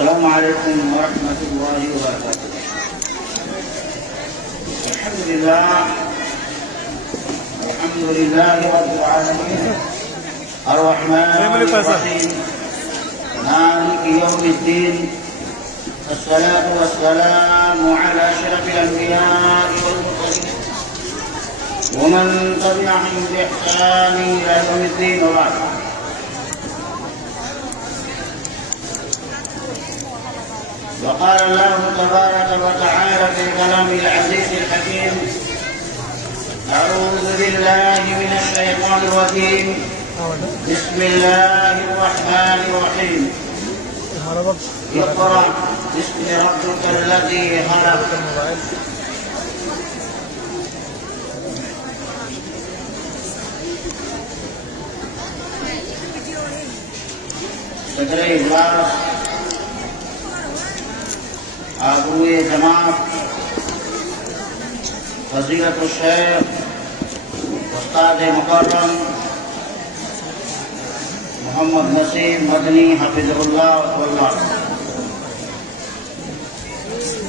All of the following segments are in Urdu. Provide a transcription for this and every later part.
السلام عليكم ورحمة الله وبركاته. الحمد لله رب العالمين الرحمن الرحيم مالك يوم الدين الصلاة والسلام على أشرف الأنبياء والمرسلين ومن تبعهم بإحسان إلى يوم الدين وبعد. وقال الله تبارك وتعالى في كلامه العزيز الحكيم: أعوذ بالله من الشيطان الرجيم، بسم الله الرحمن الرحيم. اقرأ باسم ربك الذي خلق. صدر اجلاس آبروئے جماعت فضیلت الشیخ استاد مکرم محمد نسیم مدنی حفظہ اللہ واللہ،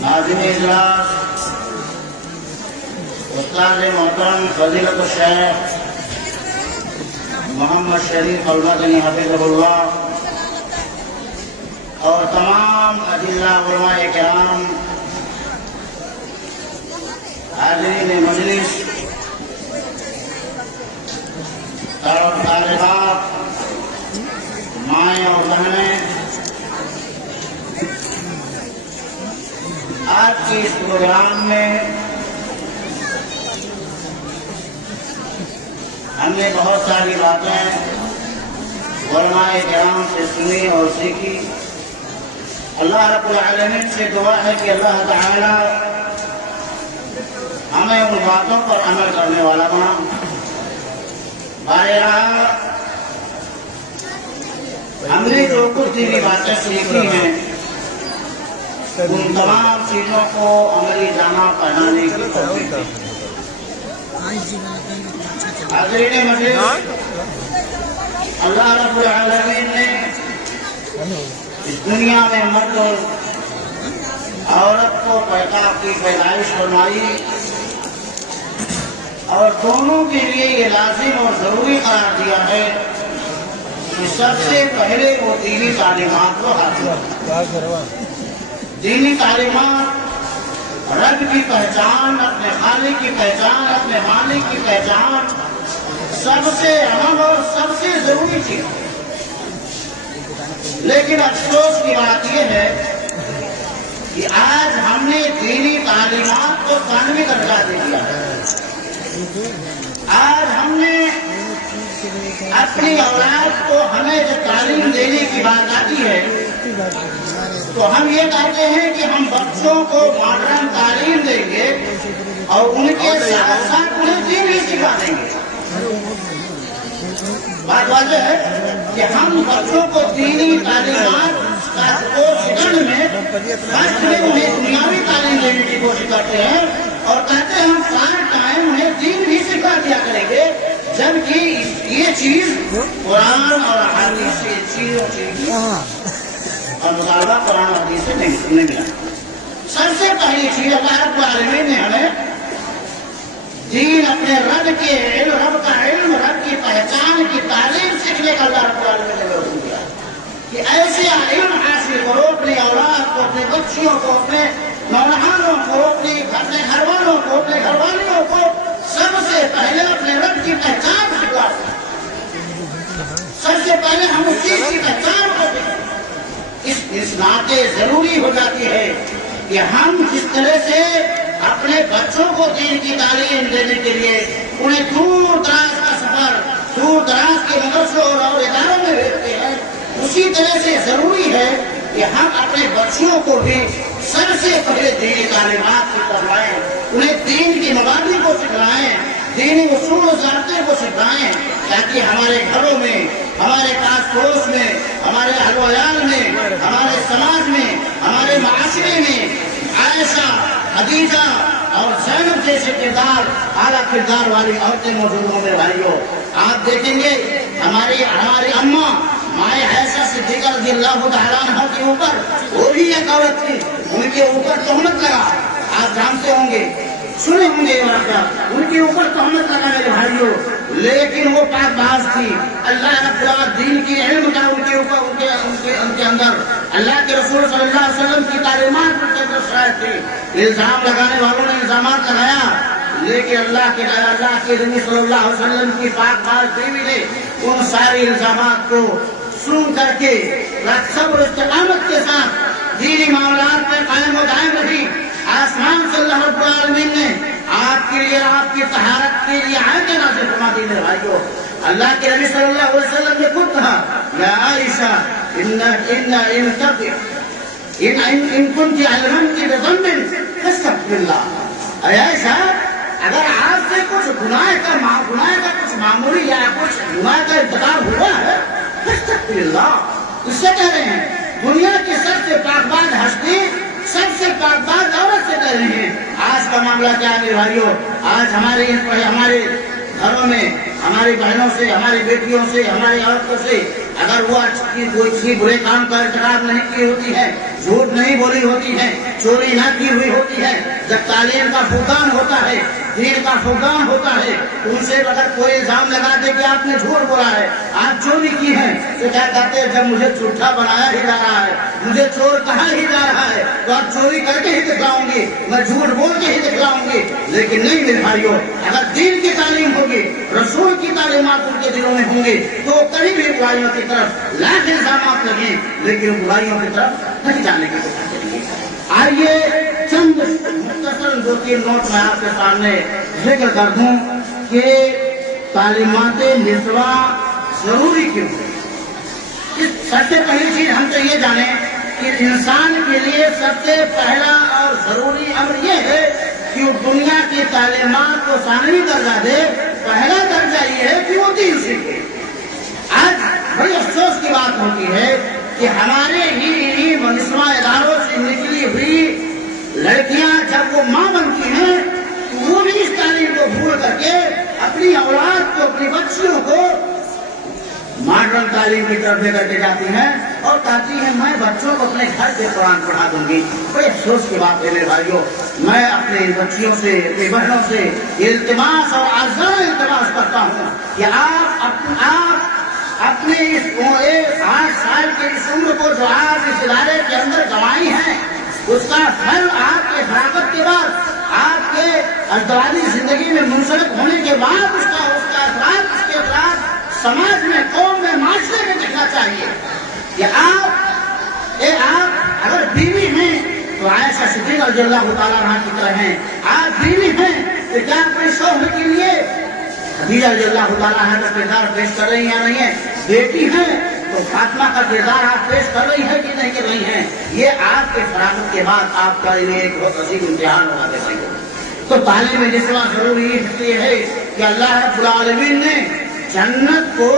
ناظم اجلاس استاد محترم فضیلت الشیخ محمد شریف المدنی حفظہ اللہ، اور تمام اجلاء علماء کرام، حاضرین مجلس، طالبات، مائیں اور بہنیں، آج کی اس پروگرام میں ہم نے بہت ساری باتیں علماء کرام سے سنی اور سیکھی۔ اللہ رب العالمین سے دعا ہے کہ اللہ تعالی ہمیں ان باتوں پر عمل کرنے والا بنا۔ بارہا ہم نے جو کچھ دینی باتیں سیکھی ہیں ان تمام چیزوں کو عملی جامہ پہنانے کی توفیق دی۔ حاضرین مجلس، اللہ رب العالمین نے اس دنیا میں مرد اور عورت کو پیدا کی پیدائش فرمائی اور دونوں کے لیے یہ لازم اور ضروری قرار دیا ہے کہ سب سے پہلے وہ دینی تعلیمات کو حاصل کریں۔ دینی تعلیمات رب کی پہچان، اپنے خالق کی پہچان، اپنے مالک کی پہچان سب سے اہم اور سب سے ضروری چیز ہے۔ لیکن افسوس کی بات یہ ہے کہ آج ہم نے دینی تعلیمات کو ثانوی درجہ دے دیا ہے۔ آج ہم نے اپنی اولاد کو ہمیں جو تعلیم دینے کی بات آتی ہے تو ہم یہ کہتے ہیں کہ ہم بچوں کو ماڈرن تعلیم دیں گے اور ان کے ساتھ ساتھ انہیں دین بھی سکھا دیں گے۔ بات واضح ہے کہ ہم بچوں کو دینی تعلیمات کو سکھانے میں انہیں دنیاوی تعلیم دینے کی کوشش کرتے ہیں اور کہتے ہیں ہم پارٹ ٹائم انہیں دین بھی سکھا دیا کریں گے، جبکہ یہ چیز قرآن اور حدیث سے اور مطالبہ قرآن اور حدیث سے نہیں ملا۔ سب سے پہلی چیز اللہ رب العالمین نے ہمیں دین، اپنے رب کے علم، رب کا علم، رب کی پہچان کی تعلیم سیکھنے کا اللہ رب العالمین نے حکم دیا کہ ایسے علم حاصل کرو، اپنی اولاد کو، اپنے بچیوں کو، اپنے نوجوانوں کو، اپنے گھر والوں کو، اپنے گھر والیوں کو سب سے پہلے اپنے رب کی پہچان سکھا۔ سب سے پہلے ہم اس چیز کی پہچان کرتے ہیں۔ اس ناطے ضروری ہو جاتی ہے کہ ہم جس طرح سے اپنے بچوں کو دین کی تعلیم دینے کے لیے انہیں دور دراز کا سفر، دور دراز کے مدرسوں اور اداروں میں بھیجتے ہیں، اسی طرح سے ضروری ہے کہ ہم اپنے بچوں کو بھی سب سے پہلے دینی تعلیمات سکھائیں، انہیں دین کی مبادی کو سکھائیں، دینی اصول و ضابطے کو سکھائیں، تاکہ ہمارے گھروں میں، ہمارے پاس پڑوس میں، ہمارے اہل و عیال میں، ہمارے سماج میں، ہمارے معاشرے میں عائشہ، خدیجہ اور زینب جیسے کردار، اعلیٰ کردار والی عورتیں موجود ہوں۔ میرے بھائیوں، آپ دیکھیں گے ہماری اماں مائیں عائشہ صدیقہ رضی اللہ تعالیٰ عنہا کے اوپر وہ بھی ایک عورت تھی, ان کے اوپر تہمت لگا. آپ جانتے ہوں گے, سنے ہوں گے یہ واقعہ, ان کے اوپر تہمت لگا میرے بھائیوں, لیکن وہ پاک باز تھی. اللہ رب العالمین دین کی علم تھا ان کے اوپر, ان کے اندر اللہ کے رسول صلی اللہ علیہ وسلم کی تعلیمات ان کے اندر شاید تھی. الزام لگانے والوں نے الزامات لگایا, لیکن اللہ کے نبی صلی اللہ علیہ وسلم کی پاک باز بیوی نے ان سارے الزامات کو سن کر کے صبر و استقامت کے ساتھ دینی معاملات میں قائم و دائم رہی. آسمان سے اللہ رب العالمین نے آپ کے لیے, آپ کی طہارت کے لیے آیتیں نازل فرما دی. میرے بھائیوں, اللہ کے نبی صلی اللہ علیہ وسلم نے خود کہا, یا عائشہ ان کنت علمت بذنب فاستغفر اللہ. اے عائشہ, اگر آپ سے کچھ گناہ کا کچھ معمولی یا کچھ گناہ کا ارتکاب ہوا ہے, فاستغفر اللہ. اس سے کہہ رہے ہیں دنیا کی سب سے پاک باز ہستی, سب سے پاک باز عورت سے کہہ رہے ہیں. آج کا معاملہ کیا ہے میرے بھائیوں, آج ہمارے گھروں میں ہماری بہنوں سے, ہماری بیٹیوں سے, ہماری عورتوں سے اگر وہ کوئی برے کام کا ارتکاب نہیں کی ہوتی ہے, جھوٹ نہیں بولی ہوتی ہے, چوری نہ کی ہوئی ہوتی ہے, جب تعلیم کا فقدان ہوتا ہے, دین کا فقدان ہوتا ہے, تو ان سے اگر کوئی الزام لگا دے کہ آپ نے جھوٹ بولا ہے, آپ چوری کی ہے, تو کیا کہتے ہیں جب مجھے جھوٹا بنایا ہی جا رہا ہے, مجھے چور کہا ہی جا رہا ہے, تو آپ چوری کر کے ہی دکھلاؤں گی, میں جھوٹ بول کے ہی دکھلاؤں گی. لیکن نہیں میرے بھائیوں, اگر دین کی تعلیم ہوگی, رسول کی تعلیمات ان کے دلوں میں ہوں گی, تو کبھی بھی برائیوں کی طرف لاکھ الزامات لگیں لیکن برائیوں کی طرف نہیں جانے کی کوشش کریں گے. آئیے چند مختصر 2-3 نوٹ میں آپ کے سامنے ذکر کر دوں کہ تعلیمات نسواں ضروری کیوں ہے. سب سے پہلی چیز ہم تو یہ جانیں کہ انسان کے لیے سب سے پہلا اور ضروری امر یہ ہے کہ وہ دنیا کی تعلیمات کو ثانوی درجہ دے. پہلا درجہ یہ ہے کہ وہ دین سیکھے. آج بڑی افسوس کی بات ہوتی ہے کہ ہمارے ہی نسواں اداروں سے نکلی ہوئی لڑکیاں جب وہ ماں بنتی ہیں تو وہ بھی اس تعلیم کو بھول کر کے اپنی اولاد کو, اپنی بچیوں کو ماڈرن تعلیم کی طرف لے کر کے جاتی ہیں اور کہتی ہیں میں بچوں کو اپنے گھر سے قرآن پڑھا دوں گی. بڑے افسوس کی بات ہے میرے بھائیوں, میں اپنے بچیوں سے, اپنی بہنوں سے التماس اور عزم التماس کرتا ہوں کہ آپ اپنے اس 8 سال کے اس عمر کو جو آپ اس ادارے کے اندر گنوائی ہیں, اس کا پھل آپ کے فراغت کے بعد, آپ کے ازدواجی زندگی میں منسلک ہونے کے بعد اس کے اثرات سماج میں, قوم میں, معاشرے میں دکھنا چاہیے. کہ آپ اگر بیوی ہیں تو عائشہ صدیقہ رضی اللہ تعالیٰ عنہا کی طرح ہیں. آپ بیوی ہیں تو کیا اپنے شوہر کے لیے خدیجہ رضی اللہ تعالیٰ عنہا کا کردار پیش کر رہی ہیں یا نہیں ہے؟ بیٹی ہیں تو فاطمہ کا کردار آپ پیش کر رہی ہیں کہ نہیں کر رہی ہیں؟ یہ آپ کے فراغت کے بعد آپ کا لیے ایک بہت عظیم امتحان ہوگا. دیکھیں گے تو تعلیم نسواں ضروری یہ ہے کہ اللہ رب العالمین نے جنت کو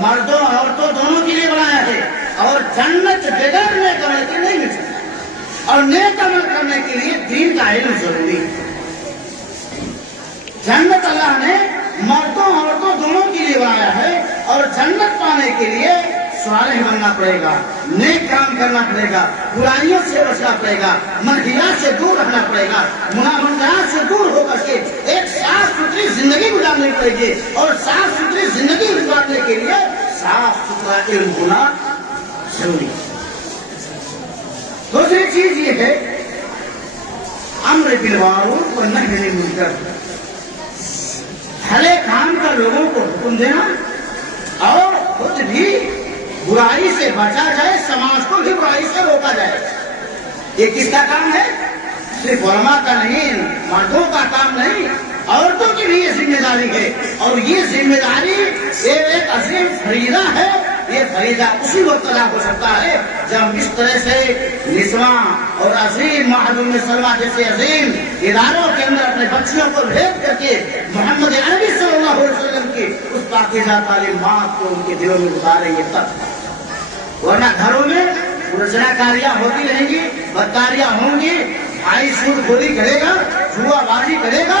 مردوں عورتوں دونوں کے لیے بنایا ہے, اور جنت بغیر نیک عمل کے نہیں مل سکتی, اور نیک عمل کرنے کے لیے دین کا علم ضروری ہے. جنت اللہ نے مردوں عورتوں دونوں کے لیے بنایا ہے, اور جنت پانے کے لیے صالح بننا پڑے گا, نیک کام کرنا پڑے گا, برائیوں سے بچنا پڑے گا, منحیات سے دور رہنا پڑے گا, منافقات سے دور ہو کر کے ایک صاف ستھری زندگی گزارنی پڑے گی, اور صاف ستھری زندگی گزارنے کے لیے صاف ستھرا علم ہونا ضروری ہے. دوسری چیز یہ ہے امر بالمعروف والنہی عن المنکر, بھلے کام کا لوگوں کو حکم دینا اور خود بھی برائی سے بچا جائے, سماج کو بھی برائی سے روکا جائے. یہ کس کا کام ہے؟ صرف علماء کا نہیں, مردوں کا کام نہیں, عورتوں کی بھی یہ ذمہ داری ہے. اور یہ ذمہ داری ایک عظیم فریضہ ہے. یہ فریضہ اسی وقت ادا ہو سکتا ہے جب اس طرح سے نسواں اور عظیم معہد السلمہ جیسے عظیم اداروں کے اندر اپنے بچیوں کو بھیج کر کے محمد عربی صلی اللہ علیہ وسلم کی اس پاکیزہ تعلیمات کو ان کے دلوں میں اتاریں گے تب. ورنہ گھروں میں رچنا کاریاں ہوتی رہیں گی, بدکاریاں ہوں گی, بھائی سود خوری کرے گا, جوا بازی کرے گا,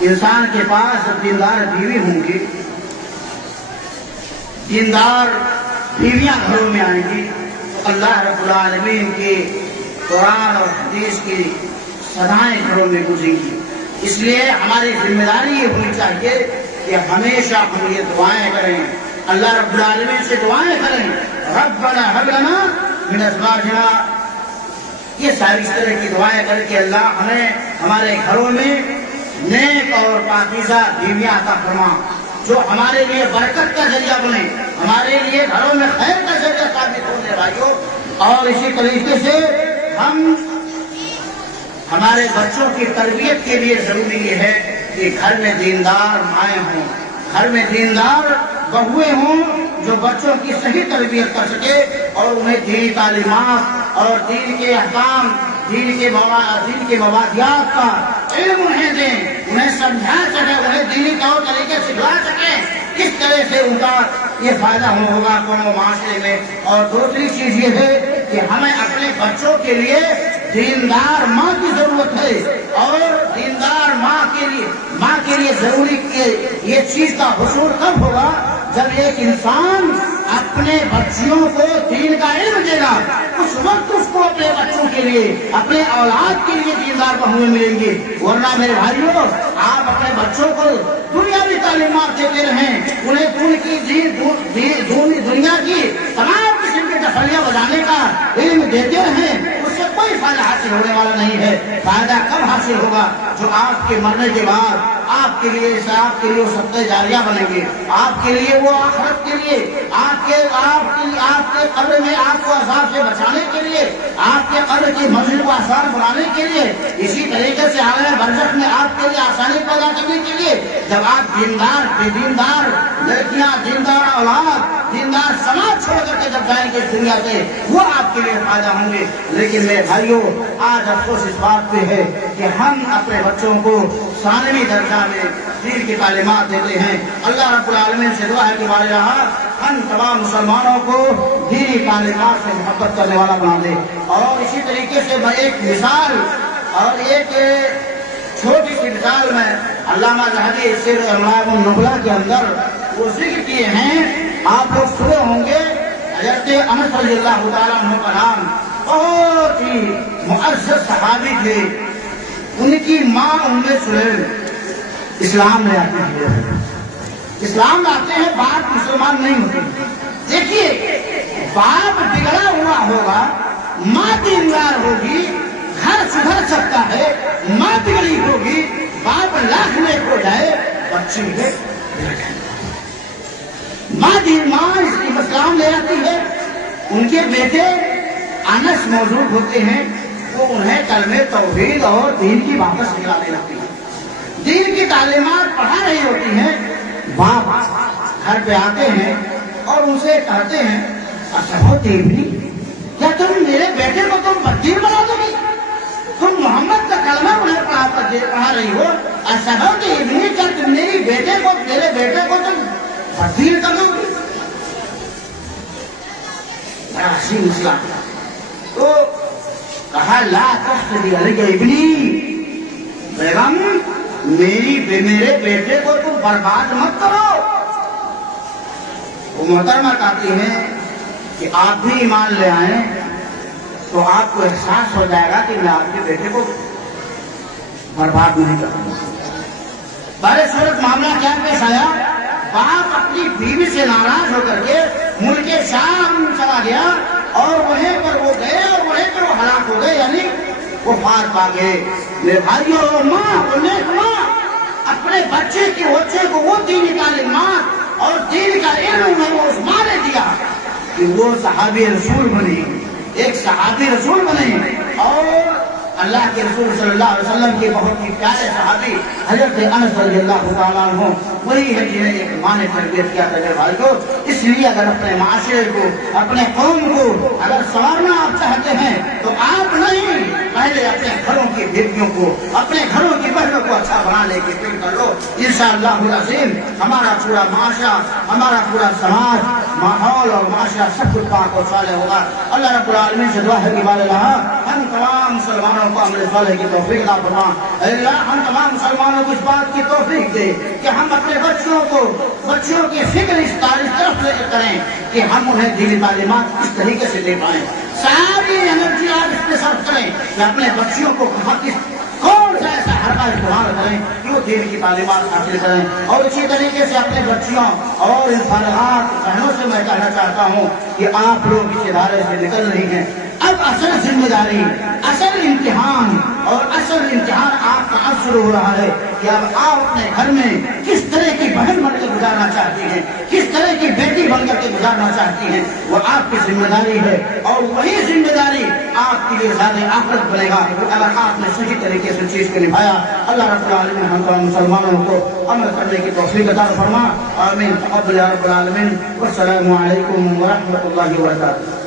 انسان کے پاس دیندار بیوی ہوں گی، دیندار بیویاں گھروں میں آئیں گی، تو اللہ رب العالمین کی قرآن اور حدیث کی صدائیں گھروں میں گونجیں گی۔ اس لیے ہماری ذمہ داری یہ ہونی چاہیے کہ ہمیشہ ہم یہ دعائیں کریں، اللہ رب العالمین سے دعائیں کریں، ربنا هب لنا من ازواجنا، یہ ساری اس طرح کی دعائیں کر کے اللہ ہمیں ہمارے گھروں میں نیک اور پاکیزہ بیویاں عطا فرما، جو ہمارے لیے برکت کا ذریعہ بنے، ہمارے لیے گھروں میں خیر کا ذریعہ ثابت ہونے بھائیوں۔ اور اسی طریقے سے ہم ہمارے بچوں کی تربیت کے لیے ضروری یہ ہے کہ گھر میں دیندار مائیں ہوں، گھر میں دیندار بہویں ہوں، جو بچوں کی صحیح تربیت کر سکے اور انہیں دینی تعلیمات اور دین کے احکام، دین کے مبادیات کا علم انہیں دیں، انہیں سمجھا سکے، انہیں دینی طور طریقے سکھلا سکیں، اس طرح سے ان کا یہ فائدہ ہوگا قوم و معاشرے میں۔ اور دوسری چیز یہ ہے کہ ہمیں اپنے بچوں کے لیے دیندار ماں کی ضرورت ہے، اور دیندار ماں کے لیے ضروری یہ چیز کا حصول کب ہوگا جب ایک انسان اپنے بچیوں کو دین کا علم دے گا، اس وقت اس کو اپنے بچوں کے لیے، اپنے اولاد کے لیے دیندار بہویں ملیں گی۔ ورنہ میرے بھائیوں، آپ اپنے بچوں کو دنیاوی تعلیمات دیتے رہیں، انہیں دنیا کی تمام قسم کی ڈفلیاں بجانے کا علم دیتے رہیں، اس سے کوئی فائدہ حاصل ہونے والا نہیں ہے۔ فائدہ کب حاصل ہوگا؟ جو آپ کے مرنے کے بعد آپ کے لیے وہ صدقہ جاریہ بنیں گے، آپ کے لیے وہ آخرت کے لیے، آپ کے قبر میں آپ کو عذاب سے بچانے کے لیے، آپ کے قبر کی منزل کو آسان بنانے کے لیے، اسی طریقے سے عالم برزخ میں آپ کے لیے آسانی پیدا کرنے کے لیے، جب آپ دیندار بے دیندار لڑکیاں، دیندار اولاد، دیندار سماج چھوڑ کر کے جب جائیں گے دنیا سے، وہ آپ کے لیے فائدہ ہوں گے۔ لیکن میرے بھائیوں، آج افسوس اس بات پہ ہے کہ ہم اپنے بچوں کو ثانوی درجہ میں دین کی تعلیمات دیتے ہیں۔ اللہ رب العالمین سے دعا ہے کہ بارگاہ ہم تمام مسلمانوں کو دینی تعلیمات سے محبت کرنے والا بنا دے۔ اور اسی طریقے سے میں ایک مثال اور ایک چھوٹی سی مثال میں علامہ ذہبی سیر اعلام النبلہ کے اندر وہ ذکر کیے ہیں، آپ لوگ سنے ہوں گے، حضرت انس رضی اللہ تعالیٰ عنہ کا نام، بہت ہی معزز صحابی تھے، ان کی ماں ام سلیم اسلام لے آتے ہیں، اسلام لاتے ہیں، باپ مسلمان نہیں ہوتے۔ دیکھیے، باپ بگڑا ہوا ہوگا، ماں دیندار ہوگی، گھر سدھر سکتا ہے، ماں بگڑی ہوگی، باپ لاکھ نیک ہو جائے، بچی ہے ماں اسلام لے آتی ہے۔ ان کے بیٹے انس موجود ہوتے ہیں، وہ انہیں کلمہ توحید اور دین کی باتیں سکھلانے لگتی ہیں، دین کی تعلیمات پڑھا رہی ہوتی ہیں۔ باپ گھر پہ آتے ہیں اور ان سے کہتے ہیں، کیا تم میرے بیٹے کو تم بدین بنا دو گی؟ تم محمد کا کلمہ انہیں پڑھا رہی ہو، کیا تم میرے بیٹے کو تم بدین کر دو گی؟ بڑا عظیم مسئلہ۔ تو کہا، لا تحسدی علی ابنی، بیگم میرے بیٹے کو تم برباد مت کرو۔ وہ محترمہ کہتی ہیں کہ آپ بھی ایمان لے آئیں تو آپ کو احساس ہو جائے گا کہ میں آپ کے بیٹے کو برباد نہیں کروں۔ بڑے صورت معاملہ کیا پیش آیا؟ باپ اپنی بیوی سے ناراض ہو کر کے ملک شام چلا گیا، اور وہیں پر وہ گئے اور وہیں پر وہ ہلاک ہو گئے، یعنی وہ فات پا گئے۔ میرے بھائیوں، ماں اپنے بچے کو وہ دینی تعلیمات اور دین کا علم وہ اس ماں نے دیا کہ وہ صحابی رسول بنے، ایک صحابی رسول بنے، اور اللہ کے رسول صلی اللہ علیہ وسلم کے بہت ہی پیارے صحابی حضرت انس رضی اللہ تعالیٰ عنہ وہی ہے جنہیں ایک ماں نے تربیت کیا تھا۔ میرے بھائی کو اس لیے اگر اپنے معاشرے کو، اپنے قوم کو اگر سنوارنا آپ چاہتے ہیں تو آپ نہیں، پہلے اپنے گھروں کی بیٹیوں کو، اپنے گھروں کی بہنوں کو اچھا بنانے کی فکر کر لو۔ انشاءاللہ العظیم ہمارا پورا معاشرہ، ہمارا پورا سماج، ماحول اور معاشرہ سب کچھ پاک اور صالح ہوگا۔ اللہ رب العالمین سے دعا ہے کہ بارگاہ ہم تمام مسلمان مسلمانوں کو عمل صالح کی توفیق عطا فرما۔ اے اللہ ہم تمام مسلمانوں کو اس بات کی توفیق دے کہ ہم اپنے بچوں کی فکر اس طرف لے کر کریں کہ ہم انہیں دینی تعلیمات کس طریقے سے دے پائیں۔ ساری انرجی آپ اس پہ صرف کریں کہ اپنے بچیوں کو کون سا ایسا حربہ استعمال کریں کہ وہ دین کی تعلیمات حاصل کریں۔ اور اسی طریقے سے اپنے بچیوں اور ان فارغات بہنوں سے میں کہنا چاہتا ہوں کہ آپ لوگ اس ادارے سے نکل رہی ہیں، اب اصل ذمہ داری، اصل امتحان آپ کا اب شروع ہو رہا ہے کہ اب آپ اپنے گھر میں کس طرح کی بہن بن کر گزارنا چاہتی ہیں، کس طرح کی بیٹی بن کر کے گزارنا چاہتی ہیں، وہ آپ کی ذمہ داری ہے، اور وہی ذمہ داری آپ کے لیے زیادہ آخرت بنے گا اگر آپ نے صحیح طریقے سے چیز کو نبھایا۔ اللہ رب العالمین ہم تمام مسلمانوں کو عمل کرنے کی توفیق عطا فرما۔ آمین تقبل یا رب العالمین۔ والسلام علیکم ورحمۃ اللہ وبرکاتہ۔